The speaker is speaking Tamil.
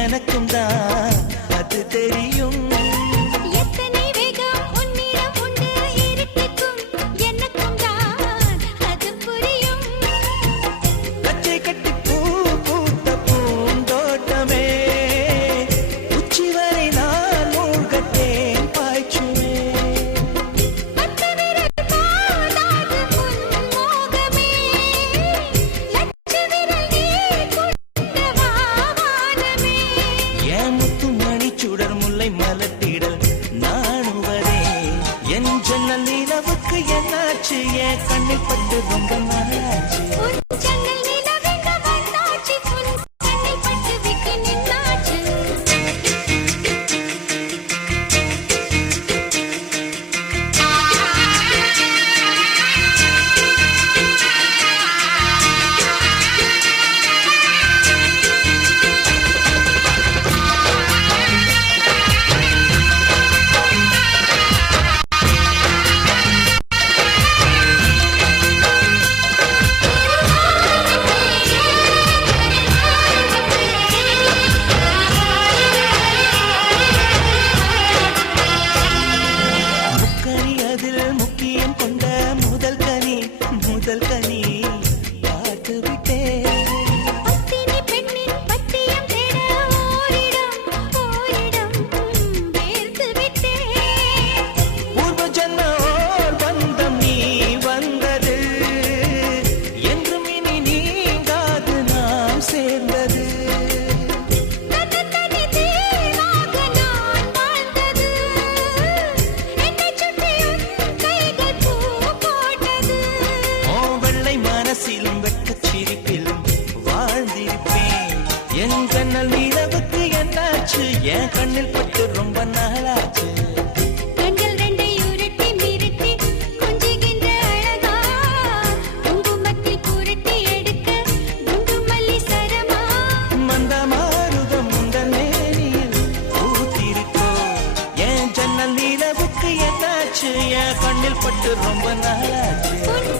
எனக்கும் தான் அது தெரியும். எத்தனை வேகம் உன்னிடம் உண்டு இருட்டுக்கும் எனக்கும் தான் அது புரியும். கச்சை கட்டி பூ பூத்த பூந்தோட்டமே உச்சி வரை நான் மூழ்கத்தேன் பாய்ச்சுமே. பத்து விரல் பாடாது உன் மோகமே லட்ச விரல் நீ கொண்ட வாவானமே. என் முத்து மணி சுடர் முல்லை மலத்திடல் நாணுவதே என் ஜன்னல் நிலவுக்கு என்னாச்சு என் கண்ணில் பட்டு ரொம்ப நாளாச்சு. உன் ஜன்னல் நிலவெங்க வந்தாச்சு உன் கண்ணில் பட்டு விட்டு நின்னாச்சு. முக்கணி அதில் முக்கியம் கொண்ட முதல் கனி பார்த்து விட்டேன். பத்தினி பெண்ணின் பத்தியம் தேட ஓரிடம் வேர்த்து விட்டேன். பூர்வ ஜன்ம ஓர் பந்தம் நீ வந்தது என்றும் இனி நீங்காது நாம் சேர்ந்தது. தன்னி தேவாக நான் வாழ்ந்தது என்னைச் சுற்றி உன் கைகள் பூ போட்டது. ஓ வெள்ளை மனசிலும் வெட்கச் சிரிப்பிலும் வாழ்ந்திருப்பேன். என் கண்ணல் நிலவுக்கு என்னாச்சு என் கண்ணில் பட்டு ரொம்ப நாளாச்சு. கண்கள் ரெண்டை உருட்டி மிரட்டி கொஞ்சுகின்ற அழகா குங்குமத்தில் புரட்டி எடுக்க குண்டு மல்லி சரமா. மந்த மாருதம் முந்தன் மேனியில் பூத்திருக்கோ என் ஜன்னல் நிலவுக்கு என்னாச்சு என் கண்ணில் பட்டு ரொம்ப நாளாச்சு. உன்